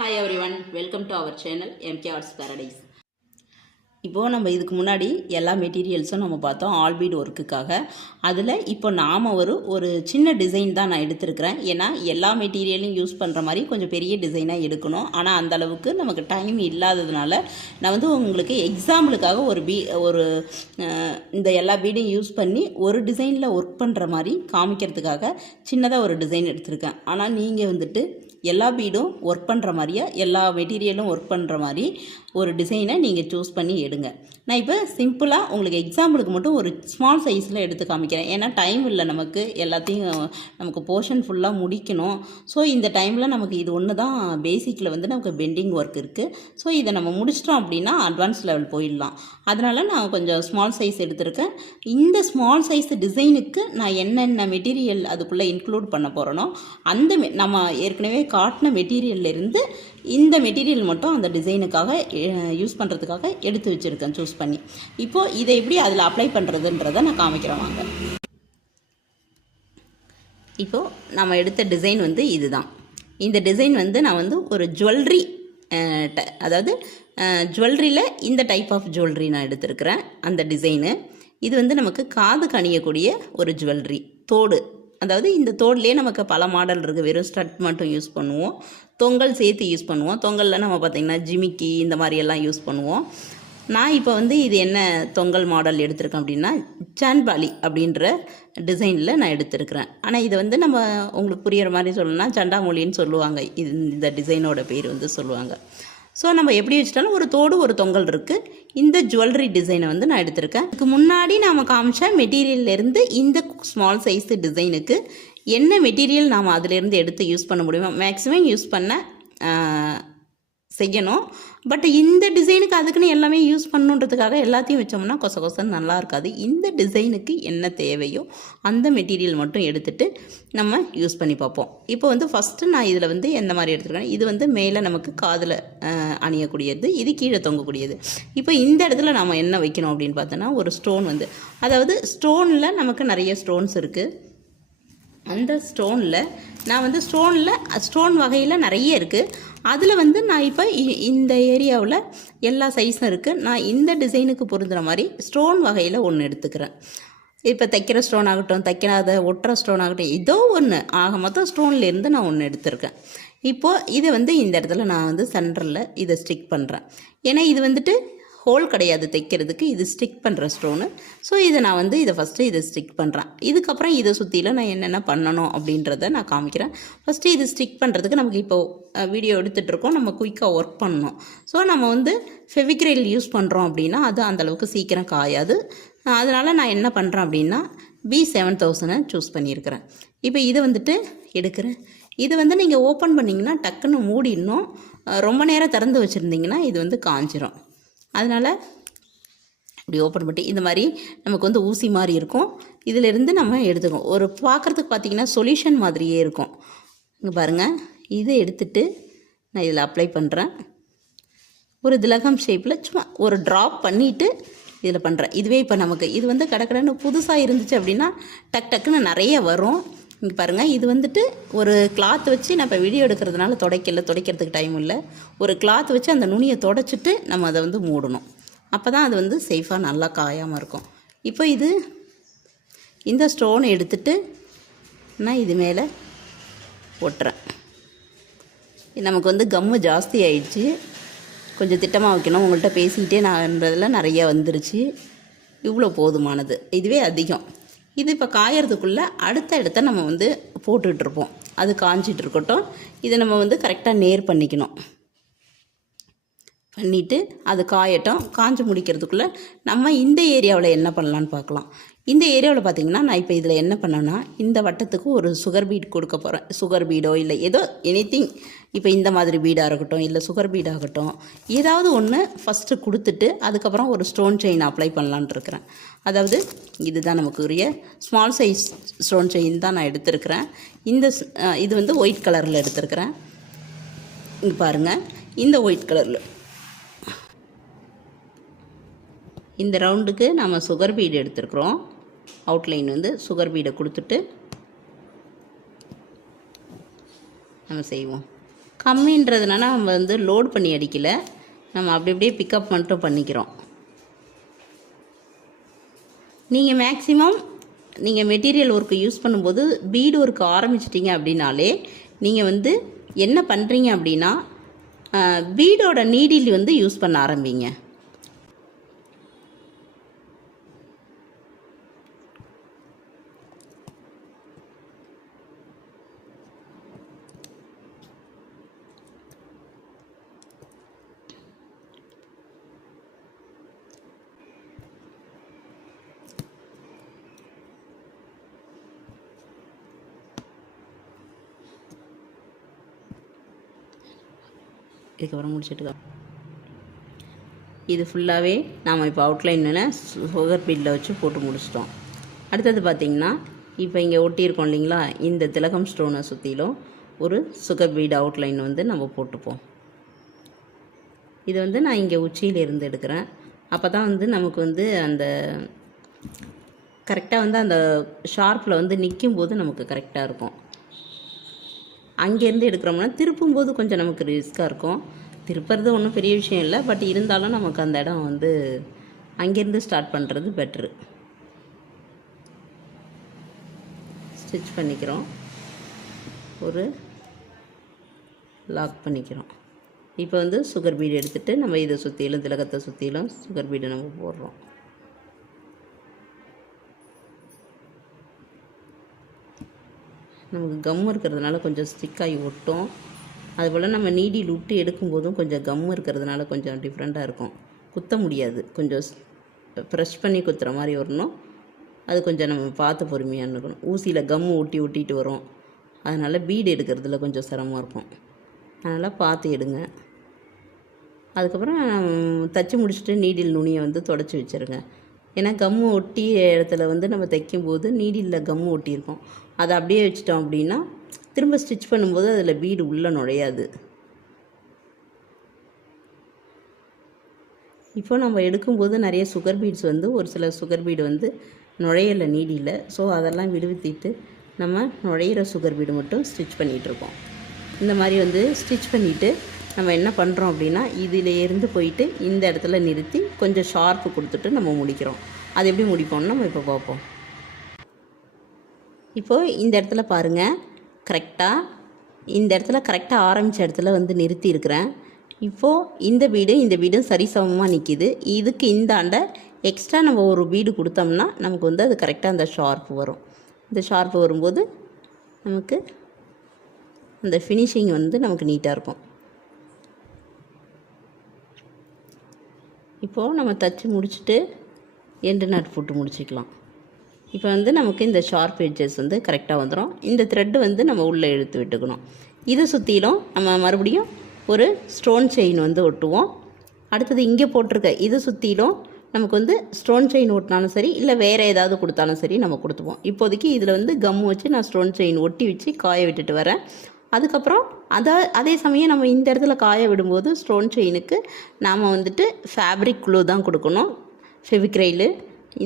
Hi everyone, welcome to our channel MK Arts Paradise. இப்போது நம்ம இதுக்கு முன்னாடி எல்லா மெட்டீரியல்ஸும் நம்ம பார்த்தோம் ஆல்பீட் ஒர்க்குக்காக. அதில் இப்போ நாம் ஒரு சின்ன டிசைன் தான் நான் எடுத்திருக்கிறேன். ஏன்னா எல்லா மெட்டீரியலையும் யூஸ் பண்ணுற மாதிரி கொஞ்சம் பெரிய டிசைனாக எடுக்கணும். ஆனால் அந்தளவுக்கு நமக்கு டைம் இல்லாததுனால நான் உங்களுக்கு எக்ஸாம்பிளுக்காக ஒரு இந்த எல்லா பீடையும் யூஸ் பண்ணி ஒரு டிசைனில் ஒர்க் பண்ணுற மாதிரி காமிக்கிறதுக்காக சின்னதாக ஒரு டிசைன் எடுத்திருக்கேன். ஆனால் நீங்கள் எல்லா பீடும் ஒர்க் பண்ணுற மாதிரியா எல்லா மெட்டீரியலும் ஒர்க் பண்ணுற மாதிரி ஒரு டிசைனை நீங்கள் சூஸ் பண்ணி எடுங்க. நான் இப்போ சிம்பிளாக உங்களுக்கு எக்ஸாம்பிளுக்கு மட்டும் ஒரு ஸ்மால் சைஸில் எடுத்து காமிக்கிறேன். ஏன்னா டைம் இல்லை, நமக்கு எல்லாத்தையும் நமக்கு போர்ஷன் ஃபுல்லாக முடிக்கணும். ஸோ இந்த டைமில் நமக்கு இது ஒன்று தான் பேசிக்கில் நமக்கு பெண்டிங் ஒர்க் இருக்குது. ஸோ இதை நம்ம முடிச்சிட்டோம் அப்படின்னா அட்வான்ஸ் லெவல் போயிடலாம். அதனால் நான் கொஞ்சம் ஸ்மால் சைஸ் எடுத்திருக்கேன். இந்த ஸ்மால் சைஸ் டிசைனுக்கு நான் என்னென்ன மெட்டீரியல் அதுக்குள்ளே இன்க்ளூட் பண்ண போகிறேனோ அந்த நம்ம ஏற்கனவே காட்டின மெட்டீரியல்லேருந்து இந்த மெட்டீரியல் மட்டும் அந்த டிசைனுக்காக யூஸ் பண்ணுறதுக்காக எடுத்து வச்சுருக்கேன் சூஸ் பண்ணி. இப்போது இதை எப்படி அதில் அப்ளை பண்ணுறதுன்றதை நான் காமிக்கிறேன் வாங்க. இப்போது நம்ம எடுத்த டிசைன் இதுதான். இந்த டிசைன் நான் ஒரு ஜுவல்லரி, அதாவது ஜுவல்லரியில் இந்த டைப் ஆஃப் ஜுவல்லரி நான் எடுத்திருக்கிறேன். அந்த டிசைனு இது நமக்கு காது கணியக்கூடிய ஒரு ஜுவல்லரி தோடு. அதாவது இந்த தோடுலேயே நமக்கு பல மாடல் இருக்குது. வெறும் ஸ்டட் மட்டும் யூஸ் பண்ணுவோம், தொங்கல் சேர்த்து யூஸ் பண்ணுவோம். தொங்கலில் நம்ம பார்த்திங்கன்னா ஜிமிக்கி இந்த மாதிரியெல்லாம் யூஸ் பண்ணுவோம். நான் இப்போ இது என்ன தொங்கல் மாடல் எடுத்திருக்கேன் அப்படின்னா சான்பாலி அப்படின்ற டிசைனில் நான் எடுத்திருக்கிறேன். ஆனால் இதை நம்ம உங்களுக்கு புரிகிற மாதிரி சொல்லணும்னா சண்டாமொழின்னு சொல்லுவாங்க. இந்த டிசைனோட பேர் சொல்லுவாங்க. ஸோ நம்ம எப்படி வச்சுட்டாலும் ஒரு தோடு ஒரு தொங்கல் இருக்குது. இந்த ஜுவல்லரி டிசைனை நான் எடுத்திருக்கேன். இதுக்கு முன்னாடி நாம் காமிச்ச மெட்டீரியல்லேருந்து இந்த ஸ்மால் சைஸ் டிசைனுக்கு என்ன மெட்டீரியல் நாம் அதிலேருந்து எடுத்து யூஸ் பண்ண முடியுமோ மேக்ஸிமம் யூஸ் பண்ண செய்யணும். பட் இந்த டிசைனுக்கு அதுக்குன்னு எல்லாமே யூஸ் பண்ணணுன்றதுக்காக எல்லாத்தையும் வச்சோம்னா கொசன்னு நல்லா இருக்காது. இந்த டிசைனுக்கு என்ன தேவையோ அந்த மெட்டீரியல் மட்டும் எடுத்துகிட்டு நம்ம யூஸ் பண்ணி பார்ப்போம். இப்போ ஃபஸ்ட்டு நான் இதில் எந்த மாதிரி எடுத்துருக்கேன், இது மேலே நமக்கு காதில் அணியக்கூடியது, இது கீழே தொங்கக்கூடியது. இப்போ இந்த இடத்துல நம்ம என்ன வைக்கணும் அப்படின்னு பார்த்தோன்னா ஒரு ஸ்டோன் அதாவது ஸ்டோனில் நமக்கு நிறைய ஸ்டோன்ஸ் இருக்குது. அந்த ஸ்டோனில் நான் ஸ்டோன் வகையில் நிறைய இருக்குது. அதில் நான் இப்போ இந்த ஏரியாவில் எல்லா சைஸும் இருக்குது. நான் இந்த டிசைனுக்கு பொருந்துகிற மாதிரி ஸ்டோன் வகையில் ஒன்று எடுத்துக்கிறேன். இப்போ தைக்கிற ஸ்டோன் ஆகட்டும், தைக்காத ஒட்டுற ஸ்டோன் ஆகட்டும், ஏதோ ஒன்று ஆக மொத்தம் ஸ்டோன்லேருந்து நான் ஒன்று எடுத்திருக்கேன். இப்போது இது இந்த இடத்துல நான் சென்டரில் இதை ஸ்டிக் பண்ணுறேன். ஏன்னா இது ஹோல் கிடையாது தைக்கிறதுக்கு, இது ஸ்டிக் பண்ணுற ஸ்டோனு. ஸோ இதை நான் இதை ஃபஸ்ட்டு இதை ஸ்டிக் பண்ணுறேன். இதுக்கப்புறம் இதை சுற்றியில் நான் என்னென்ன பண்ணணும் அப்படின்றத நான் காமிக்கிறேன். ஃபஸ்ட்டு இது ஸ்டிக் பண்ணுறதுக்கு நமக்கு இப்போது வீடியோ எடுத்துகிட்ருக்கோம், நம்ம குயிக்காக ஒர்க் பண்ணணும். ஸோ நம்ம ஃபெவிக்ரைல் யூஸ் பண்ணுறோம் அப்படின்னா அது அந்தளவுக்கு சீக்கிரம் காயாது. அதனால் நான் என்ன பண்ணுறேன் அப்படின்னா B7000 சூஸ் பண்ணியிருக்கிறேன். இப்போ இதை எடுக்கிறேன். இது நீங்கள் ஓப்பன் பண்ணிங்கன்னா டக்குன்னு மூடிடணும். ரொம்ப நேரம் திறந்து வச்சுருந்திங்கன்னா இது காஞ்சிரும். அதனால் இப்படி ஓப்பன் பண்ணி இந்த மாதிரி நமக்கு ஊசி மாதிரி இருக்கும். இதிலிருந்து நம்ம எடுத்துக்கோம். ஒரு பார்க்குறதுக்கு பார்த்திங்கன்னா சொல்யூஷன் மாதிரியே இருக்கும். இங்கே பாருங்கள், இதை எடுத்துகிட்டு நான் இதில் அப்ளை பண்ணுறேன். ஒரு திலகம் ஷேப்பில் சும்மா ஒரு ட்ராப் பண்ணிவிட்டு இதில் பண்ணுறேன். இதுவே இப்போ நமக்கு இது கடற்கடன்னு புதுசாக இருந்துச்சு அப்படின்னா டக்குன்னு நிறைய வரும். இங்கே பாருங்கள், இது ஒரு கிளாத் வச்சு நான் இப்போ வீடியோ எடுக்கிறதுனால துடைக்கிறதுக்கு டைம் இல்லை. ஒரு கிளாத் வச்சு அந்த நுனியை துடைச்சிட்டு நம்ம அதை மூடணும். அப்போ தான் அது சேஃபாக நல்லா காயாமல் இருக்கும். இப்போ இந்த ஸ்டோனை எடுத்துட்டு நான் இது மேலே ஒட்டுறேன். நமக்கு கம்மு ஜாஸ்தி ஆயிடுச்சு, கொஞ்சம் திட்டமாக வைக்கணும். உங்கள்கிட்ட பேசிக்கிட்டே நான்றதில் நிறையா வந்துருச்சு. இவ்வளோ போதுமானது, இதுவே அதிகம். இது இப்போ காயறதுக்குள்ளே அடுத்த இடத்த நம்ம போட்டுட்ருப்போம். அது காஞ்சிட்டு இருக்கட்டும். இதை நம்ம கரெக்டாக நேர் பண்ணிக்கணும். பண்ணிவிட்டு அது காயட்டும். காஞ்சி முடிக்கிறதுக்குள்ளே நம்ம இந்த ஏரியாவில் என்ன பண்ணலான்னு பார்க்கலாம். இந்த ஏரியாவில் பார்த்திங்கன்னா நான் இப்போ இதில் என்ன பண்ணேன்னா இந்த வட்டத்துக்கு ஒரு சுகர் பீட் கொடுக்க போகிறேன். சுகர் பீடோ இல்லை ஏதோ எனிதிங், இப்போ இந்த மாதிரி பீடாக இருக்கட்டும் இல்லை சுகர் பீடாகட்டும், ஏதாவது ஒன்று ஃபஸ்ட்டு கொடுத்துட்டு அதுக்கப்புறம் ஒரு ஸ்டோன் செயின் அப்ளை பண்ணலான்ட்டு இருக்கிறேன். அதாவது இதுதான் நமக்கு உரிய ஸ்மால் சைஸ் ஸ்டோன் செயின் தான் நான் எடுத்திருக்கிறேன். இது ஒயிட் கலரில் எடுத்திருக்கிறேன். இங்கே பாருங்கள், இந்த ஒயிட் கலரில் இந்த ரவுண்டுக்கு நம்ம சுகர் பீடு எடுத்துருக்குறோம். அவுட்லைன் சுகர் பீடை கொடுத்துட்டு நம்ம செய்வோம். கம்மின்றதுனால நம்ம வந்து லோட் பண்ணி அடிக்கலை, நம்ம அப்படி அப்படியே பிக்கப் மட்டும் பண்ணிக்கிறோம். நீங்கள் மேக்ஸிமம் நீங்கள் மெட்டீரியல் ஒர்க்கு யூஸ் பண்ணும்போது பீடு ஒர்க்கு ஆரம்பிச்சிட்டிங்க அப்படின்னாலே நீங்கள் வந்து என்ன பண்ணுறீங்க அப்படின்னா பீடோட நீடில் வந்து யூஸ் பண்ண ஆரம்பிங்க. இதுக்கப்புறம் முடிச்சுட்டு இது ஃபுல்லாகவே நாம் இப்போ அவுட்லைனில் சுகர் பீடில் வச்சு போட்டு முடிச்சிட்டோம். அடுத்தது பார்த்திங்கன்னா இப்போ இங்கே ஒட்டியிருக்கோம் இல்லைங்களா, இந்த திலகம் ஸ்டோனை சுற்றிலும் ஒரு சுகர் பீடு அவுட்லைன் வந்து நம்ம போட்டுப்போம். இது வந்து நான் இங்கே உச்சியிலேருந்து எடுக்கிறேன். அப்போ தான் வந்து நமக்கு வந்து அந்த கரெக்டாக வந்து அந்த ஷார்ப்பில் வந்து நிற்கும்போது நமக்கு கரெக்டாக இருக்கும். அங்கேருந்து எடுக்கிறோம்னா திருப்பும்போது கொஞ்சம் நமக்கு ரிஸ்க்காக இருக்கும். திருப்புறது ஒன்றும் பெரிய விஷயம் இல்லை, பட் இருந்தாலும் நமக்கு அந்த இடம் வந்து அங்கேருந்து ஸ்டார்ட் பண்ணுறது பெட்ரு. ஸ்டிச் பண்ணிக்கிறோம், ஒரு லாக் பண்ணிக்கிறோம். இப்போ வந்து சுகர் பீடு எடுத்துகிட்டு நம்ம இதை சுற்றிலும் திலகத்தை சுற்றிலும் சுகர் பீடு நம்ம போடுறோம். நமக்கு கம்மு இருக்கிறதுனால கொஞ்சம் ஸ்டிக்காகி ஒட்டும். அதுபோல் நம்ம நீடில் விட்டு எடுக்கும்போதும் கொஞ்சம் கம்மு இருக்கிறதுனால கொஞ்சம் டிஃப்ரெண்ட்டாக இருக்கும், குத்த முடியாது. கொஞ்சம் ப்ரெஷ் பண்ணி குத்துற மாதிரி வரணும். அது கொஞ்சம் நம்ம பார்த்து பொறுமையாக இருக்கணும். ஊசியில் கம்மு ஒட்டிட்டு வரும், அதனால் பீடு எடுக்கிறதுல கொஞ்சம் சிரமமாக இருக்கும். அதனால் பார்த்து எடுங்க. அதுக்கப்புறம் தைச்சி முடிச்சுட்டு நீடில் நுனியை வந்து தொடச்சி வச்சுருங்க. ஏன்னா கம்மு ஒட்டிய இடத்துல வந்து நம்ம தைக்கும்போது நீடிலில் கம்மு ஒட்டியிருக்கோம், அதை அப்படியே வச்சிட்டோம் அப்படின்னா திரும்ப ஸ்டிச் பண்ணும்போது அதில் பீடு உள்ளே நுழையாது. இப்போ நம்ம எடுக்கும்போது நிறைய சுகர் பீட்ஸ் வந்து ஒரு சில சுகர் பீடு வந்து நுழையலை நீடியில். ஸோ அதெல்லாம் விடுவித்திட்டு நம்ம நுழையிற சுகர் பீடு மட்டும் ஸ்டிச் பண்ணிகிட்ருக்கோம். இந்த மாதிரி வந்து ஸ்டிச் பண்ணிவிட்டு நம்ம என்ன பண்ணுறோம் அப்படின்னா இதிலேருந்து போயிட்டு இந்த இடத்துல நிறுத்தி கொஞ்சம் ஷார்ப்பு கொடுத்துட்டு நம்ம முடிக்கிறோம். அது எப்படி முடிப்போம்னு நம்ம இப்போ பார்ப்போம். இப்போது இந்த இடத்துல பாருங்கள், கரெக்டாக இந்த இடத்துல கரெக்டாக ஆரம்பித்த இடத்துல வந்து நிறுத்தி இருக்கிறேன். இப்போது இந்த பீடும் சரிசமமாக நிற்கிது. இதுக்கு இந்தாண்ட எக்ஸ்ட்ரா நம்ம ஒரு பீடு கொடுத்தோம்னா நமக்கு வந்து அது கரெக்டாக அந்த ஷார்ப்பு வரும். இந்த ஷார்ப்பு வரும்போது நமக்கு அந்த ஃபினிஷிங் வந்து நமக்கு நீட்டாக இருக்கும். இப்போது நம்ம தைச்சி முடிச்சுட்டு எண்டு நாட் போட்டு முடிச்சிக்கலாம். இப்போ வந்து நமக்கு இந்த ஷார்ப் எட்ஜஸ் வந்து கரெக்டாக வந்துடும். இந்த த்ரெட்டு வந்து நம்ம உள்ளே இழுத்து விட்டுக்கணும். இதை சுற்றிலும் நம்ம மறுபடியும் ஒரு ஸ்டோன் செயின் வந்து ஒட்டுவோம். அடுத்தது இங்கே போட்டிருக்க இதை சுற்றிலும் நமக்கு வந்து ஸ்டோன் செயின் ஒட்டினாலும் சரி, இல்லை வேறு ஏதாவது கொடுத்தாலும் சரி நம்ம கொடுத்துப்போம். இப்போதைக்கு இதில் வந்து கம்மு வச்சு நான் ஸ்டோன் செயின் ஒட்டி வச்சு காய விட்டுட்டு வரேன். அதுக்கப்புறம் அதே சமயம் நம்ம இந்த இடத்துல காய விடும்போது ஸ்டோன் செயினுக்கு நாம் வந்துட்டு ஃபேப்ரிக் க்ளூ தான் கொடுக்கணும். ஃபெவிக்ரைலு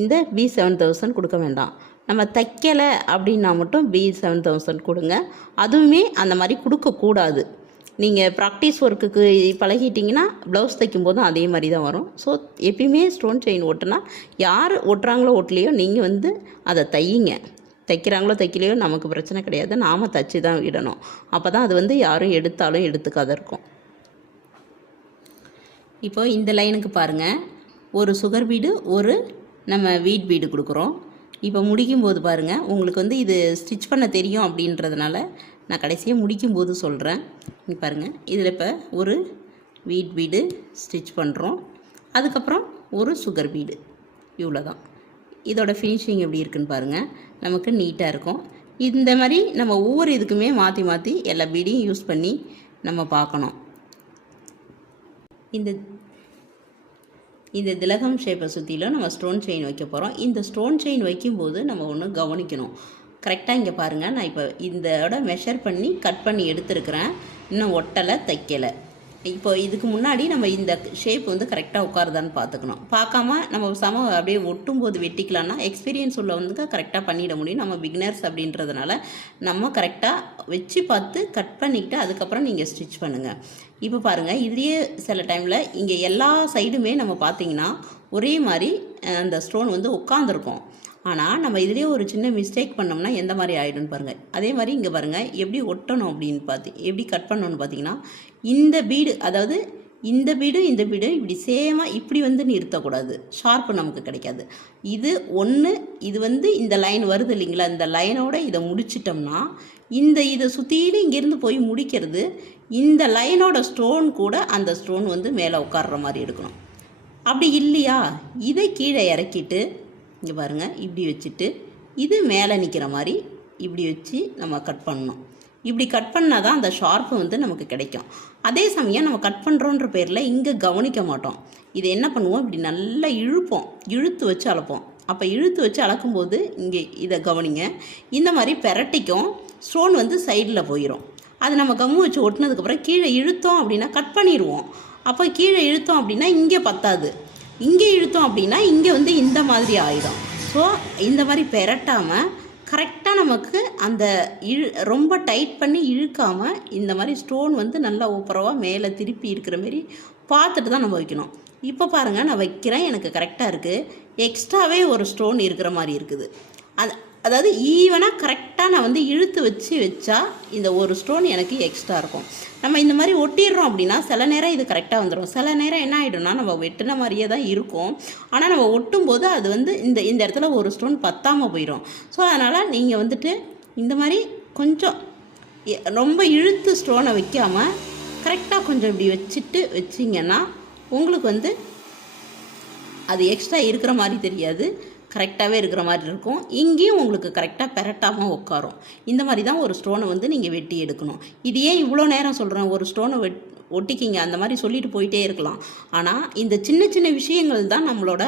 இந்த B7000 கொடுக்க வேண்டாம். நம்ம தைக்கலை அப்படின்னா மட்டும் B7000 கொடுங்க. அதுவுமே அந்த மாதிரி கொடுக்கக்கூடாது. நீங்கள் ப்ராக்டிஸ் ஒர்க்குக்கு பழகிட்டிங்கன்னா ப்ளவுஸ் தைக்கும்போதும் அதே மாதிரி தான் வரும். ஸோ எப்பயுமே ஸ்டோன் செயின் ஒட்டுனா யார் ஒட்டுறாங்களோ ஒட்டலையோ நீங்கள் வந்து அதை தைக்கிறாங்களோ தைக்கலையோ நமக்கு பிரச்சனை கிடையாது, நாம் தைச்சி தான் விடணும். அப்போ தான் அது வந்து யாரும் எடுத்தாலும் எடுத்துக்காத இருக்கும். இப்போ இந்த லைனுக்கு பாருங்கள், ஒரு சுகர் பீடு ஒரு நம்ம வீட் பீடு கொடுக்குறோம். இப்போ முடிக்கும்போது பாருங்கள், உங்களுக்கு வந்து இது ஸ்டிச் பண்ண தெரியும் அப்படின்றதுனால நான் கடைசியாக முடிக்கும்போது சொல்கிறேன். இங்கே பாருங்கள், இதில் இப்போ ஒரு வீட் பீடு ஸ்டிச் பண்ணுறோம். அதுக்கப்புறம் ஒரு சுகர் பீடு, இவ்வளோ தான். இதோட ஃபினிஷிங் எப்படி இருக்குன்னு பாருங்கள், நமக்கு நீட்டாக இருக்கும். இந்த மாதிரி நம்ம ஒவ்வொரு இதுக்குமே மாற்றி மாற்றி எல்லா பீடையும் யூஸ் பண்ணி நம்ம பார்க்கணும். இந்த திலகம் ஷேப்பை சுற்றிலும் நம்ம ஸ்டோன் செயின் வைக்க போகிறோம். இந்த ஸ்டோன் செயின் வைக்கும்போது நம்ம ஒன்று கவனிக்கணும். கரெக்டாக இங்கே பாருங்கள், நான் இப்போ இதோட மெஷர் பண்ணி கட் பண்ணி எடுத்துருக்கிறேன். இன்னும் ஒட்டலை, தைக்கலை. இப்போ இதுக்கு முன்னாடி நம்ம இந்த ஷேப் வந்து கரெக்டாக உட்காருதான்னு பார்த்துக்கணும். பார்க்காம நம்ம அப்படியே ஒட்டும் போது வெட்டிக்கலாம்னா எக்ஸ்பீரியன்ஸ் உள்ளவங்க கரெக்டாக பண்ணிட முடியும். நம்ம பிகினர்ஸ் அப்படின்றதுனால நம்ம கரெக்டாக வச்சு பார்த்து கட் பண்ணிக்கிட்டு அதுக்கப்புறம் நீங்கள் ஸ்டிச் பண்ணுங்கள். இப்போ பாருங்கள், இதுலேயே சில டைமில் இங்கே எல்லா சைடுமே நம்ம பார்த்திங்கன்னா ஒரே மாதிரி அந்த ஸ்டோன் வந்து உட்காந்துருக்கும். ஆனால் நம்ம இதுலேயே ஒரு சின்ன மிஸ்டேக் பண்ணோம்னா எந்த மாதிரி ஆகிடும்னு பாருங்கள். அதே மாதிரி இங்கே பாருங்கள் எப்படி ஒட்டணும் அப்படின்னு எப்படி கட் பண்ணணும்னு பார்த்தீங்கன்னா, இந்த பீடு, அதாவது இந்த பீடு இப்படி சேமாக இப்படி வந்து நிறுத்தக்கூடாது, ஷார்ப்பு நமக்கு கிடைக்காது. இது ஒன்று, இது வந்து இந்த லைன் வருது இல்லைங்களா, இந்த லைனோட இதை முடிச்சிட்டோம்னா இதை சுற்றிலும் இங்கேருந்து போய் முடிக்கிறது, இந்த லைனோட ஸ்டோன் கூட அந்த ஸ்டோன் வந்து மேலே உட்கார்ற மாதிரி இருக்கணும். அப்படி இல்லையா, இதை கீழே இறக்கிட்டு இங்கே பாருங்கள் இப்படி வச்சுட்டு இது மேலே நிற்கிற மாதிரி இப்படி வச்சு நம்ம கட் பண்ணணும். இப்படி கட் பண்ணால் தான் அந்த ஷார்ப்பு வந்து நமக்கு கிடைக்கும். அதே சமயம் நம்ம கட் பண்ணுறோன்ற பேரில் இங்கே கவனிக்க மாட்டோம். இதை என்ன பண்ணுவோம், இப்படி நல்லா இழுத்து வச்சு அளப்போம். அப்போ இழுத்து வச்சு அளக்கும்போது இங்கே இதை கவனிங்க, இந்த மாதிரி பெரட்டிக்கும் ஸ்டோன் வந்து சைடில் போயிடும். அது நம்ம கம்மு வச்சு ஒட்டினதுக்கப்புறம் கீழே இழுத்தோம் அப்படின்னா கட் பண்ணிடுவோம். அப்போ கீழே இழுத்தோம் அப்படின்னா இங்கே பத்தாது, இங்கே இழுத்தோம் அப்படின்னா இங்கே வந்து இந்த மாதிரி ஆகிடும். ஸோ இந்த மாதிரி பெரட்டாமல் கரெக்டாக நமக்கு அந்த ரொம்ப டைட் பண்ணி இழுக்காமல் இந்த மாதிரி ஸ்டோன் வந்து நல்லா ஓப்பரவாக மேலே திருப்பி இருக்கிற மாரி பார்த்துட்டு தான் நம்ம வைக்கணும். இப்போ பாருங்கள், நான் வைக்கிறேன், எனக்கு கரெக்டாக இருக்குது. எக்ஸ்ட்ராவே ஒரு ஸ்டோன் இருக்கிற மாதிரி இருக்குது. அதாவது ஈவனாக கரெக்டாக நான் வந்து இழுத்து வச்சா இந்த ஒரு ஸ்டோன் எனக்கு எக்ஸ்ட்ரா இருக்கும். நம்ம இந்த மாதிரி ஒட்டிடுறோம் அப்படின்னா சில நேரம் இது கரெக்டாக வந்துடும், சில நேரம் என்ன ஆகிடும்னா நம்ம வெட்டின மாதிரியே தான் இருக்கும். ஆனால் நம்ம ஒட்டும் போது அது வந்து இந்த இடத்துல ஒரு ஸ்டோன் பத்தாமல் போயிடும். ஸோ அதனால் நீங்கள் வந்துட்டு இந்த மாதிரி கொஞ்சம் ரொம்ப இழுத்து ஸ்டோனை வைக்காமல் கரெக்டாக கொஞ்சம் இப்படி வச்சிங்கன்னா உங்களுக்கு வந்து அது எக்ஸ்ட்ரா இருக்கிற மாதிரி தெரியாது, கரெக்டாகவே இருக்கிற மாதிரி இருக்கும். இங்கேயும் உங்களுக்கு கரெக்டாக பெரட்டாமல் உட்காரும். இந்த மாதிரி தான் ஒரு ஸ்டோனை வந்து நீங்கள் வெட்டி எடுக்கணும். இது ஏன் இவ்வளோ நேரம் சொல்கிறேன், ஒரு ஸ்டோனை ஒட்டிக்கிங்க அந்த மாதிரி சொல்லிட்டு போயிட்டே இருக்கலாம். ஆனால் இந்த சின்ன சின்ன விஷயங்கள் தான் நம்மளோட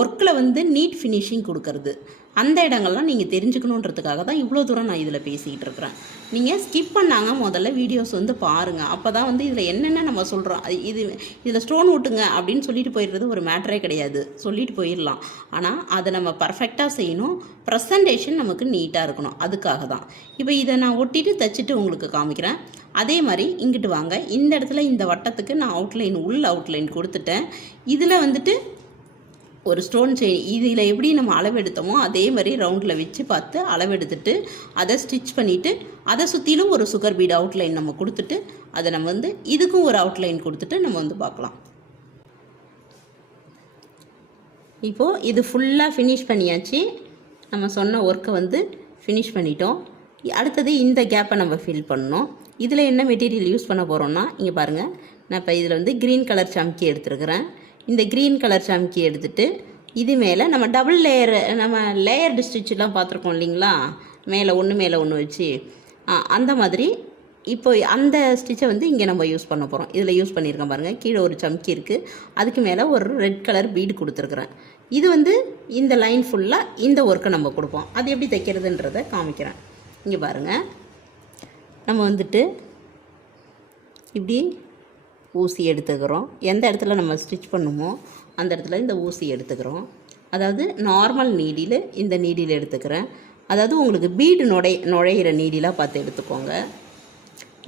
ஒர்க்கில் வந்து நீட் ஃபினிஷிங் கொடுக்கறது. அந்த இடங்கள்லாம் நீங்கள் தெரிஞ்சுக்கணுன்றதுக்காக தான் இவ்வளோ தூரம் நான் இதில் பேசிக்கிட்டு இருக்கிறேன். நீங்கள் ஸ்கிப் பண்ணாங்க முதல்ல வீடியோஸ் வந்து பாருங்கள். அப்போ தான் வந்து இதில் என்னென்ன நம்ம சொல்கிறோம், இதில் ஸ்டோன் ஓட்டுங்க அப்படின்னு சொல்லிட்டு போயிடுறது ஒரு மேட்டரே கிடையாது, சொல்லிட்டு போயிடலாம். ஆனால் அதை நம்ம பர்ஃபெக்டாக செய்யணும், ப்ரெசன்டேஷன் நமக்கு நீட்டாக இருக்கணும், அதுக்காக தான். இப்போ இதை நான் ஒட்டிட்டு தைச்சிட்டு உங்களுக்கு காமிக்கிறேன். அதே மாதிரி இங்கிட்டு வாங்க, இந்த இடத்துல இந்த வட்டத்துக்கு நான் அவுட்லைன் கொடுத்துட்டேன். இதில் வந்துட்டு ஒரு ஸ்டோன் செயின் இதில் எப்படி நம்ம அளவெடுத்தோமோ அதே மாதிரி ரவுண்டில் வச்சு பார்த்து அளவெடுத்துட்டு அதை ஸ்டிச் பண்ணிவிட்டு அதை சுற்றிலும் ஒரு சுகர் பீட் அவுட்லைன் நம்ம கொடுத்துட்டு அதை நம்ம வந்து இதுக்கும் ஒரு அவுட்லைன் கொடுத்துட்டு நம்ம வந்து பார்க்கலாம். இப்போது இது ஃபுல்லாக ஃபினிஷ் பண்ணியாச்சு. நம்ம சொன்ன ஒர்க்கை வந்து ஃபினிஷ் பண்ணிட்டோம். அடுத்தது இந்த கேப்பை நம்ம ஃபில் பண்ணணும். இதில் என்ன மெட்டீரியல் யூஸ் பண்ண போகிறோம்னா இங்கே பாருங்கள், நான் இப்போ இதில் வந்து க்ரீன் கலர் சம்கி எடுத்துருக்கிறேன். இந்த க்ரீன் கலர் சம்கி எடுத்துகிட்டு இது மேலே நம்ம டபுள் லேயர், நம்ம லேயர்டு ஸ்டிச்செலாம் பார்த்துருக்கோம் இல்லைங்களா, மேலே ஒன்று வச்சு அந்த மாதிரி இப்போ அந்த ஸ்டிச்சை வந்து இங்கே நம்ம யூஸ் பண்ண போகிறோம். இதில் யூஸ் பண்ணியிருக்கேன் பாருங்கள், கீழே ஒரு சம்கி இருக்குது, அதுக்கு மேலே ஒரு ரெட் கலர் பீடு கொடுத்துருக்குறேன். இது வந்து இந்த லைன் ஃபுல்லாக இந்த ஒர்க்கை நம்ம கொடுப்போம். அது எப்படி தைக்கிறதுன்றதை காமிக்கிறேன். இங்கே பாருங்கள், நம்ம வந்துட்டு இப்படி ஊசி எடுத்துக்கிறோம். எந்த இடத்துல நம்ம ஸ்டிச் பண்ணுமோ அந்த இடத்துல இந்த ஊசி எடுத்துக்கிறோம். அதாவது நார்மல் நீடில் இந்த நீடில் எடுத்துக்கிறேன். அதாவது உங்களுக்கு பீடு நுழையிற நீடிலாக பார்த்து எடுத்துக்கோங்க.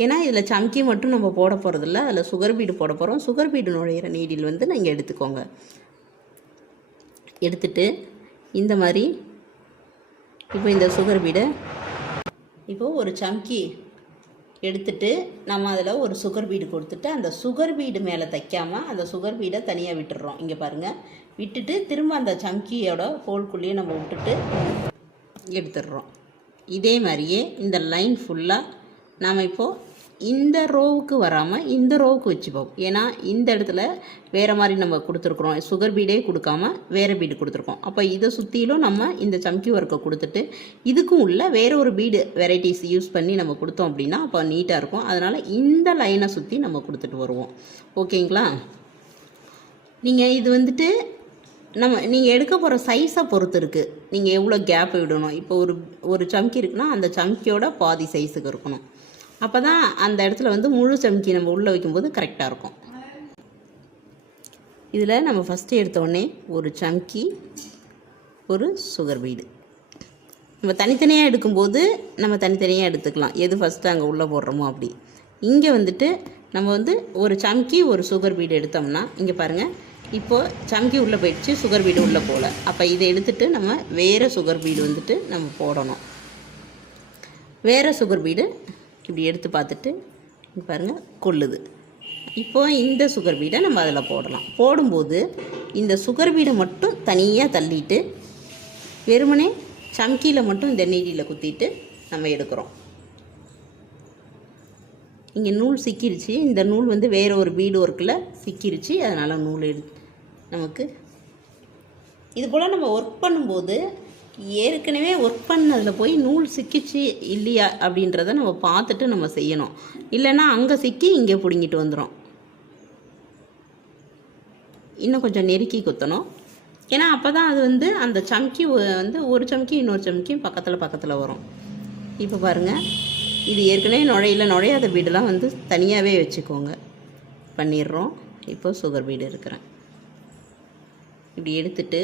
ஏன்னா இதில் சம்கி மட்டும் நம்ம போட போகிறதில்ல, அதில் சுகர் பீடு போட போகிறோம். சுகர் பீடு நுழையிற நீடில் வந்து நீங்கள் எடுத்துக்கோங்க. எடுத்துட்டு இந்த மாதிரி இப்போ இந்த சுகர் பீடை இப்போது ஒரு சம்கி எடுத்துட்டு நம்ம அதில் ஒரு சுகர் பீடு கொடுத்துட்டு அந்த சுகர் பீடு மேலே தைக்காமல் அந்த சுகர் பீடை தனியாக விட்டுடுறோம். இங்கே பாருங்கள், விட்டுட்டு திரும்ப அந்த சம்கியோட ஹோல்குள்ளேயே நம்ம விட்டுட்டு எடுத்துடுறோம். இதே மாதிரியே இந்த லைன் ஃபுல்லாக நாம் இப்போது இந்த ரோவுக்கு வராமல் இந்த ரோவுக்கு வச்சுப்போம். ஏன்னா இந்த இடத்துல வேறு மாதிரி நம்ம கொடுத்துருக்குறோம், சுகர் பீடே கொடுக்காம வேறு பீடு கொடுத்துருக்கோம். அப்போ இதை சுற்றிலும் நம்ம இந்த சம்கி ஒர்க்கை கொடுத்துட்டு இதுக்கும் உள்ள வேறு ஒரு பீடு வெரைட்டிஸ் யூஸ் பண்ணி நம்ம கொடுத்தோம் அப்படின்னா அப்போ நீட்டாக இருக்கும். அதனால் இந்த லைனை சுற்றி நம்ம கொடுத்துட்டு வருவோம். ஓகேங்களா? நீங்கள் இது வந்துட்டு நீங்கள் எடுக்க போகிற சைஸை பொறுத்து இருக்குது. நீங்கள் எவ்வளோ கேப் விடணும். இப்போ ஒரு சம்கி இருக்குன்னா அந்த சம்கியோட பாதி சைஸுக்கு இருக்கணும். அப்போ தான் அந்த இடத்துல வந்து முழு சம்கி நம்ம உள்ளே வைக்கும்போது கரெக்டாக இருக்கும். இதில் நம்ம ஃபஸ்ட்டு எடுத்தோடனே ஒரு சம்கி, ஒரு சுகர் பீடு. நம்ம தனித்தனியாக எடுக்கும்போது நம்ம தனித்தனியாக எடுத்துக்கலாம், எது ஃபஸ்ட்டு அங்கே உள்ளே போடுறோமோ அப்படி. இங்கே வந்துட்டு நம்ம வந்து ஒரு சம்கி ஒரு சுகர் பீடு எடுத்தோம்னா இங்கே பாருங்கள், இப்போது சம்கி உள்ளே போயிடுச்சு, சுகர் பீடு உள்ளே போகல. அப்போ இதை எடுத்துகிட்டு நம்ம வேறு சுகர் பீடு வந்துட்டு நம்ம போடணும். வேறு சுகர் பீடு இப்படி எடுத்து பார்த்துட்டு பாருங்கள் கொள்ளுது. இப்போது இந்த சுகர் பீடை நம்ம அதில் போடலாம். போடும்போது இந்த சுகர் பீடை மட்டும் தனியாக தள்ளிட்டு வெறுமனே சம்கியில் மட்டும் இந்த நீடியில் குத்திட்டு நம்ம எடுக்கிறோம். இங்கே நூல் சிக்கிருச்சு, இந்த நூல் வந்து வேறு ஒரு பீடு ஒர்க்கில் சிக்கிருச்சு, அதனால் நூல் நமக்கு இது போல் நம்ம ஒர்க் பண்ணும்போது ஏற்கனவே ஒர்க் பண்ணதில் போய் நூல் சிக்கிச்சு இல்லையா அப்படின்றத நம்ம பார்த்துட்டு நம்ம செய்யணும். இல்லைன்னா அங்கே சிக்கி இங்கே பிடுங்கிட்டு வந்துடும். இன்னும் கொஞ்சம் நெருக்கி குத்தணும். ஏன்னா அப்போ தான் அது வந்து அந்த சம்கி வந்து ஒரு சம்கி இன்னொரு சம்கி பக்கத்தில் வரும். இப்போ பாருங்கள், இது ஏற்கனவே நுழையாத பீடெலாம் வந்து தனியாகவே வச்சுக்கோங்க. பண்ணிடுறோம். இப்போ சுகர் பீடு இருக்கிறேன். இப்படி எடுத்துட்டு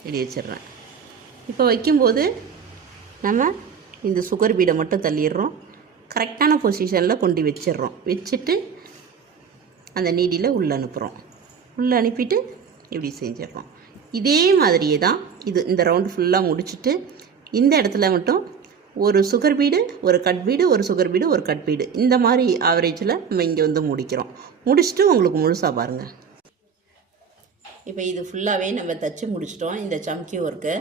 இப்படி வச்சிடுறேன். இப்போ வைக்கும்போது நம்ம இந்த சுகர் பீடை மட்டும் தள்ளிடுறோம். கரெக்டான பொசிஷனில் கொண்டு வச்சிடுறோம். வச்சுட்டு அந்த நீடியில் உள்ளே அனுப்புகிறோம். உள்ளே அனுப்பிட்டு இப்படி செஞ்சிடறோம். இதே மாதிரியே தான் இது இந்த ரவுண்டு ஃபுல்லாக முடிச்சுட்டு இந்த இடத்துல மட்டும் ஒரு சுகர் பீடு, ஒரு கட் பீடு, ஒரு சுகர் பீடு, ஒரு கட் பீடு, இந்த மாதிரி ஆவரேஜில் நம்ம இங்கே வந்து முடிக்கிறோம். முடிச்சுட்டு உங்களுக்கு முழுசாக பாருங்கள். இப்போ இது ஃபுல்லாகவே நம்ம தைச்சி முடிச்சிட்டோம். இந்த சம்கி ஒர்க்கு,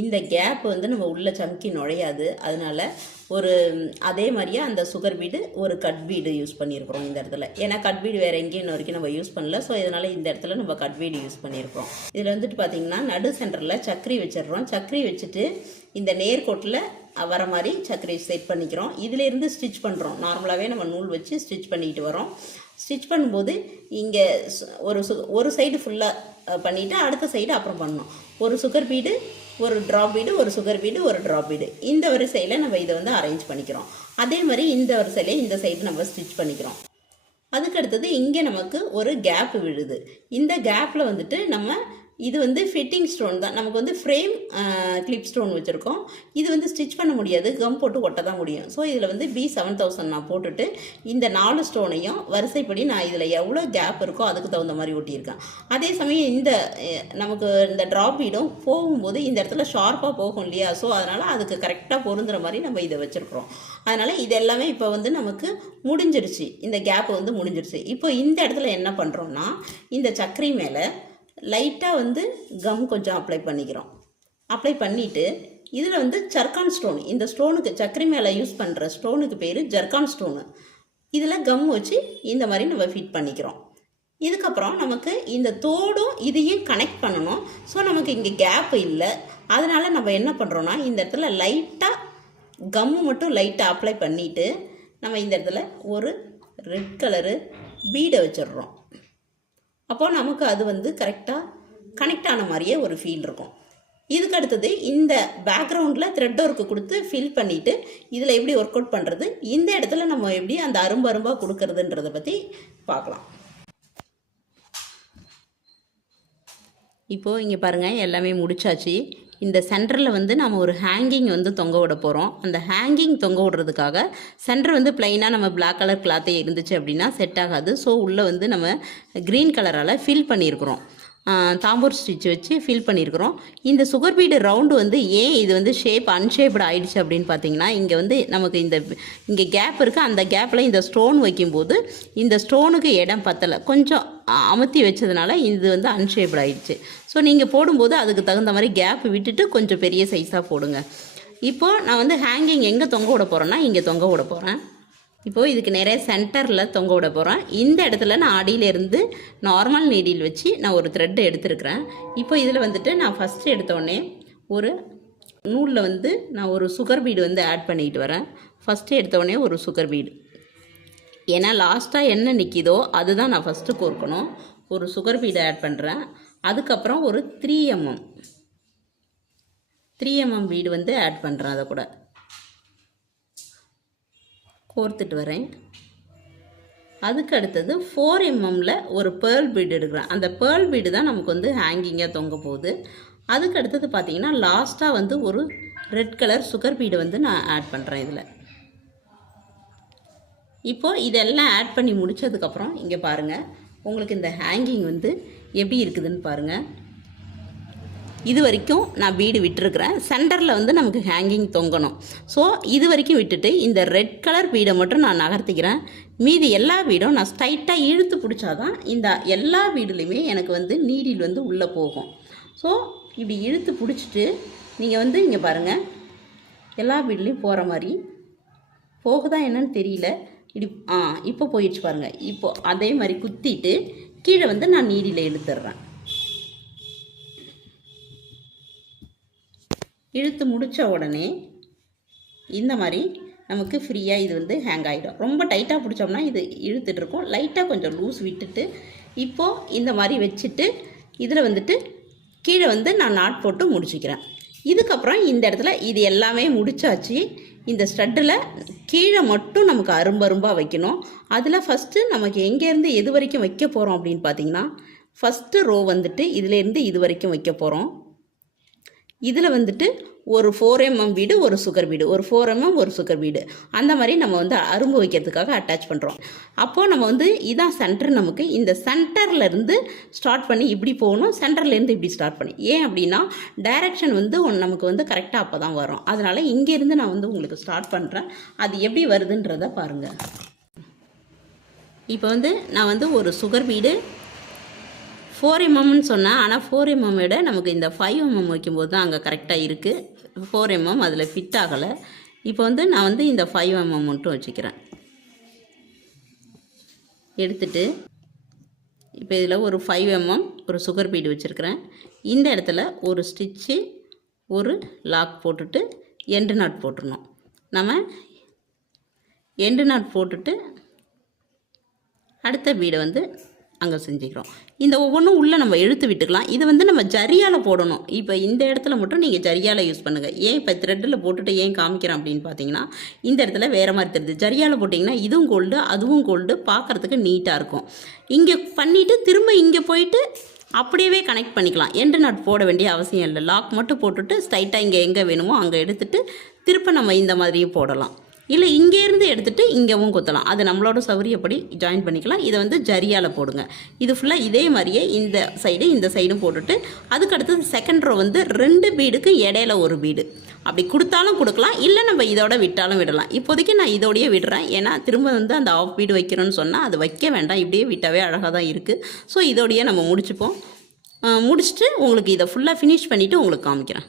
இந்த கேப் வந்து நம்ம உள்ள சம்கி நுழையாது. அதனால் ஒரு அதே மாதிரியே அந்த சுகர் பீடு, ஒரு கட் பீடு யூஸ் பண்ணியிருக்கிறோம் இந்த இடத்துல. ஏன்னா கட் பீடு வேறு எங்கேயும் இன்ன வரைக்கும் நம்ம யூஸ் பண்ணல. ஸோ இதனால் இந்த இடத்துல நம்ம கட் பீடு யூஸ் பண்ணியிருக்கிறோம். இதில் வந்துட்டு பார்த்திங்கன்னா நடு சென்டரில் சக்கரி வச்சிடுறோம். சக்கரி வச்சுட்டு இந்த நேர்கோட்டில் வர மாதிரி சக்கரை செட் பண்ணிக்கிறோம். இதிலேருந்து ஸ்டிச் பண்ணுறோம். நார்மலாகவே நம்ம நூல் வச்சு ஸ்டிச் பண்ணிக்கிட்டு வரோம். ஸ்டிச் பண்ணும்போது இங்கே ஒரு சைடு ஃபுல்லாக பண்ணிவிட்டு அடுத்த சைடு அப்புறம் பண்ணணும். ஒரு சுகர் பீடு, ஒரு ட்ராப் பீடு, ஒரு சுகர் பீடு, ஒரு ட்ராப் பீடு, இந்த வரிசையில் நம்ம இதை வந்து அரேஞ்ச் பண்ணிக்கிறோம். அதே மாதிரி இந்த வரிசையில் இந்த சைடு நம்ம ஸ்டிச் பண்ணிக்கிறோம். அதுக்கடுத்தது இங்கே நமக்கு ஒரு கேப் விழுது. இந்த கேப்பில் வந்துட்டு நம்ம இது வந்து ஃபிட்டிங் ஸ்டோன் தான். நமக்கு வந்து ஃப்ரேம் கிளிப் ஸ்டோன் வச்சுருக்கோம். இது வந்து ஸ்டிச் பண்ண முடியாது, கம் போட்டு ஒட்ட தான் முடியும். ஸோ இதில் வந்து B7000 நான் போட்டுட்டு இந்த 4 ஸ்டோனையும் வரிசைப்படி நான் இதில் எவ்வளோ கேப் இருக்கோ அதுக்கு தகுந்த மாதிரி ஒட்டியிருக்கேன். அதே சமயம் இந்த நமக்கு இந்த ட்ராப் பீடும் போகும்போது இந்த இடத்துல ஷார்ப்பாக போகும் இல்லையா? ஸோ அதனால் அதுக்கு கரெக்டாக பொருந்துகிற மாதிரி நம்ம இதை வச்சுருக்குறோம். அதனால் இது எல்லாமே இப்போ வந்து நமக்கு முடிஞ்சிருச்சு. இந்த கேப் வந்து முடிஞ்சிருச்சு. இப்போ இந்த இடத்துல என்ன பண்ணுறோம்னா இந்த சக்கரை மேலே லைட்டாக வந்து கம் கொஞ்சம் அப்ளை பண்ணிக்கிறோம். அப்ளை பண்ணிவிட்டு இதில் வந்து ஜர்கான் ஸ்டோன், இந்த ஸ்டோனுக்கு சக்கரை மேலே யூஸ் பண்ணுற ஸ்டோனுக்கு பேர் ஜர்கான் ஸ்டோனு. இதில் கம் வச்சு இந்த மாதிரி நம்ம ஃபிட் பண்ணிக்கிறோம். இதுக்கப்புறம் நமக்கு இந்த தோடும் இதையும் கனெக்ட் பண்ணணும். ஸோ நமக்கு இங்கே கேப் இல்லை. அதனால் நம்ம என்ன பண்ணுறோன்னா இந்த இடத்துல லைட்டாக கம்மு மட்டும் லைட்டாக அப்ளை பண்ணிவிட்டு நம்ம இந்த இடத்துல ஒரு ரெட் கலரு பீடை வச்சிடுறோம். அப்போ நமக்கு அது வந்து கரெக்டாக கனெக்ட் ஆன மாதிரியே ஒரு ஃபீல் இருக்கும். இதுக்கு அடுத்தது இந்த பேக்ரவுண்டில் த்ரெட் ஒர்க்கு கொடுத்து ஃபில் பண்ணிவிட்டு இதில் எப்படி ஒர்க் அவுட் பண்ணுறது, இந்த இடத்துல நம்ம எப்படி அந்த அரும்பாக கொடுக்கறதுன்றதை பற்றி பார்க்கலாம். இப்போது இங்கே பாருங்கள், எல்லாமே முடிச்சாச்சு. இந்த சென்டரில் வந்து நம்ம ஒரு ஹேங்கிங் வந்து தொங்க விட போகிறோம். அந்த ஹேங்கிங் தொங்க விடுறதுக்காக சென்டர் வந்து ப்ளைனாக நம்ம பிளாக் கலர் கிளாத்தே இருந்துச்சு அப்படின்னா செட் ஆகாது. ஸோ உள்ளே வந்து நம்ம க்ரீன் கலரால் ஃபில் பண்ணியிருக்கிறோம். தாம்பூர் ஸ்டிச் வச்சு ஃபில் பண்ணியிருக்கிறோம். இந்த சுகர் பீடு ரவுண்டு வந்து ஏன் இது வந்து அன்ஷேப்டு ஆகிடுச்சு அப்படின்னு பார்த்தீங்கன்னா, இங்கே வந்து நமக்கு இங்கே கேப் இருக்குது. அந்த கேப்பில் இந்த ஸ்டோன் வைக்கும்போது இந்த ஸ்டோனுக்கு இடம் பத்தலை, கொஞ்சம் அமுத்தி வச்சதுனால இது வந்து அன்ஷேப்டு ஆகிடுச்சு. ஸோ நீங்கள் போடும்போது அதுக்கு தகுந்த மாதிரி கேப் விட்டுட்டு கொஞ்சம் பெரிய சைஸாக போடுங்க. இப்போது நான் வந்து ஹேங்கிங் எங்கே தொங்க விட போகிறேன்னா இங்கே தொங்க விட போகிறேன். இப்போது இதுக்கு நிறைய சென்டரில் தொங்க விட போகிறேன். இந்த இடத்துல நான் அடியிலேருந்து நார்மல் நீடில் வச்சு நான் ஒரு த்ரெட்டு எடுத்துருக்கிறேன். இப்போ இதில் வந்துட்டு நான் ஃபஸ்ட்டு எடுத்தோடனே ஒரு நூலில் வந்து நான் ஒரு சுகர் பீடு வந்து ஆட் பண்ணிக்கிட்டு வரேன். ஃபஸ்ட்டு எடுத்தோடனே ஒரு சுகர் பீடு, ஏன்னா லாஸ்ட்டாக என்ன நிற்கிதோ அதுதான் நான் ஃபஸ்ட்டு கோர்க்கணும். ஒரு சுகர் பீடு ஆட் பண்ணுறேன். அதுக்கப்புறம் ஒரு 3mm பீடு வந்து ஆட் பண்ணுறேன். அதை கூட கோர்த்துட்டு வரேன். அதுக்கு அடுத்தது 4 mmல ஒரு பேர்ல் பீடு எடுக்கிறேன். அந்த பேர்ல் பீடு தான் நமக்கு வந்து ஹேங்கிங்காக தொங்க போகுது. அதுக்கு அடுத்தது பார்த்தீங்கன்னா லாஸ்ட்டாக வந்து ஒரு ரெட் கலர் சுகர் பீடு வந்து நான் ஆட் பண்ணுறேன் இதில். இப்போது இதெல்லாம் ஆட் பண்ணி முடித்ததுக்கப்புறம் இங்கே பாருங்கள், உங்களுக்கு இந்த ஹேங்கிங் வந்து எப்படி இருக்குதுன்னு பாருங்கள். இது வரைக்கும் நான் பீடு விட்டுருக்குறேன். சென்டரில் வந்து நமக்கு ஹேங்கிங் தொங்கணும். ஸோ இது வரைக்கும் விட்டுட்டு இந்த ரெட் கலர் பீடை மட்டும் நான் நகர்த்திக்கிறேன். மீதி எல்லா பீடும் நான் ஸ்ட்ரைட்டாக இழுத்து பிடிச்சாதான் இந்த எல்லா பீடுலையுமே எனக்கு வந்து நீடில் வந்து உள்ளே போகும். ஸோ இப்படி இழுத்து பிடிச்சிட்டு நீங்கள் வந்து இங்கே பாருங்கள், எல்லா பீட்லேயும் போகிற மாதிரி போகுதா என்னன்னு தெரியல. இப்படி இப்போ போயிடுச்சு பாருங்கள். இப்போது அதே மாதிரி குத்திட்டு கீழே வந்து நான் நீடியில் இழுத்துடுறேன். இழுத்து முடித்த உடனே இந்த மாதிரி நமக்கு ஃப்ரீயாக இது வந்து ஹேங் ஆகிடும். ரொம்ப டைட்டாக பிடிச்சோம்னா இது இழுத்துட்ருக்கோம். லைட்டாக கொஞ்சம் லூஸ் விட்டுட்டு இப்போது இந்த மாதிரி வச்சுட்டு இதில் வந்துட்டு கீழே வந்து நான் நாட் போட்டு முடிச்சுக்கிறேன். இதுக்கப்புறம் இந்த இடத்துல இது எல்லாமே முடிச்சாச்சு. இந்த ஸ்டட்டில் கீழே மட்டும் நமக்கு அரும்பரும்பாக வைக்கணும். அதில் ஃபஸ்ட்டு நமக்கு எங்கேருந்து எது வரைக்கும் வைக்க போகிறோம் அப்படின்னு பார்த்தீங்கன்னா, ஃபஸ்ட்டு ரோ வந்துட்டு இதிலேருந்து இது வரைக்கும் வைக்க போகிறோம். இதில் வந்துட்டு ஒரு 4 mm பீடு, ஒரு சுகர் பீடு, ஒரு 4 mm ஒரு சுகர் பீடு, அந்த மாதிரி நம்ம வந்து அரும்பு வைக்கிறதுக்காக அட்டாச் பண்ணுறோம். அப்போது நம்ம வந்து இதான் சென்டர். நமக்கு இந்த சென்டர்லேருந்து ஸ்டார்ட் பண்ணி இப்படி போகணும், சென்டர்லேருந்து இப்படி ஸ்டார்ட் பண்ணி. ஏன் அப்படின்னா டைரக்ஷன் வந்து நமக்கு வந்து கரெக்டாக அப்போ தான் வரும். அதனால் இங்கேருந்து நான் வந்து உங்களுக்கு ஸ்டார்ட் பண்ணுறேன். அது எப்படி வருதுன்றதை பாருங்கள். இப்போ வந்து நான் வந்து ஒரு சுகர் பீடு 4 mmன்னு சொன்னேன். ஆனால் 4 mm விட நமக்கு இந்த 5 mm வைக்கும்போது தான் அங்கே கரெக்டாக இருக்குது. 4 mm அதில் ஃபிட் ஆகலை. இப்போ வந்து நான் வந்து இந்த 5 mm மட்டும் வச்சுக்கிறேன். எடுத்துட்டு இப்போ இதில் ஒரு 5 mm ஒரு சுகர் பீடு வச்சுருக்கிறேன். இந்த இடத்துல ஒரு ஸ்டிச்சு, ஒரு லாக் போட்டுட்டு எண்டு நாட் போட்டுடணும். நம்ம எண்டு நாட் போட்டுட்டு அடுத்த பீடை வந்து அங்கே செஞ்சுக்கிறோம். இந்த ஒவ்வொன்றும் உள்ளே நம்ம இழுத்து விட்டுக்கலாம். இது வந்து நம்ம ஜரியால் போடணும். இப்போ இந்த இடத்துல மட்டும் நீங்கள் ஜரியால் யூஸ் பண்ணுங்கள். ஏன் இப்போ த்ரெட்டில் போட்டுட்டு ஏன் காமிக்கிறேன் அப்படின்னு பார்த்தீங்கன்னா, இந்த இடத்துல வேறு மாதிரி தெரியுது. ஜரியால் போட்டிங்கன்னா இதுவும் கோல்டு அதுவும் கோல்டு, பார்க்குறதுக்கு நீட்டாக இருக்கும். இங்கே பண்ணிவிட்டு திரும்ப இங்கே போயிட்டு அப்படியே கனெக்ட் பண்ணிக்கலாம். எண்டு நாட் போட வேண்டிய அவசியம் இல்லை. லாக் மட்டும் போட்டுட்டு ஸ்ட்ரைட்டாக இங்கே எங்கே வேணுமோ அங்கே எடுத்துகிட்டு திரும்ப நம்ம இந்த மாதிரியும் போடலாம். இல்லை இங்கேருந்து எடுத்துகிட்டு இங்கேவும் குத்தலாம். அது நம்மளோட சௌரியப்படி ஜாயின் பண்ணிக்கலாம். இதை வந்து ஜரியால் போடுங்க. இது ஃபுல்லாக இதே மாதிரியே இந்த சைடு இந்த சைடும் போட்டுட்டு அதுக்கடுத்தது செகண்ட் ரோ வந்து 2 பீடுக்கு இடையில ஒரு பீடு அப்படி கொடுத்தாலும் கொடுக்கலாம். இல்லை நம்ம இதோட விட்டாலும் விடலாம். இப்போதைக்கு நான் இதோடையே விடுறேன். ஏன்னா திரும்ப வந்து அந்த ஆஃப் பீடு வைக்கணும்னு சொன்னால் அது வைக்க வேண்டாம். இப்படியே விட்டாவே அழகாக தான் இருக்குது. ஸோ இதோடையே நம்ம முடிச்சுப்போம். முடிச்சுட்டு உங்களுக்கு இதை ஃபுல்லாக ஃபினிஷ் பண்ணிவிட்டு உங்களுக்கு காமிக்கிறேன்.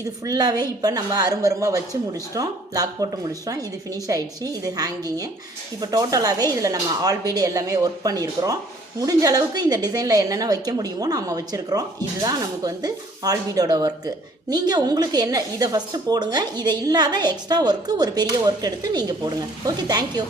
இது ஃபுல்லாகவே இப்போ நம்ம அரும்பரும்பாக வச்சு முடிச்சிட்டோம். லாக் போட்டு முடிச்சிட்டோம். இது ஃபினிஷ் ஆகிடுச்சு. இது ஹேங்கிங்கு. இப்போ டோட்டலாகவே இதில் நம்ம ஆல் பீடு எல்லாமே ஒர்க் பண்ணியிருக்கிறோம். முடிஞ்ச அளவுக்கு இந்த டிசைனில் என்னென்ன வைக்க முடியுமோ நம்ம வச்சுருக்கிறோம். இதுதான் நமக்கு வந்து ஆல் பீடோட ஒர்க்கு. நீங்கள் உங்களுக்கு என்ன இதை ஃபஸ்ட்டு போடுங்க. இதை இல்லாத எக்ஸ்ட்ரா ஒர்க்கு ஒரு பெரிய ஒர்க் எடுத்து நீங்கள் போடுங்க. Okay, thank you.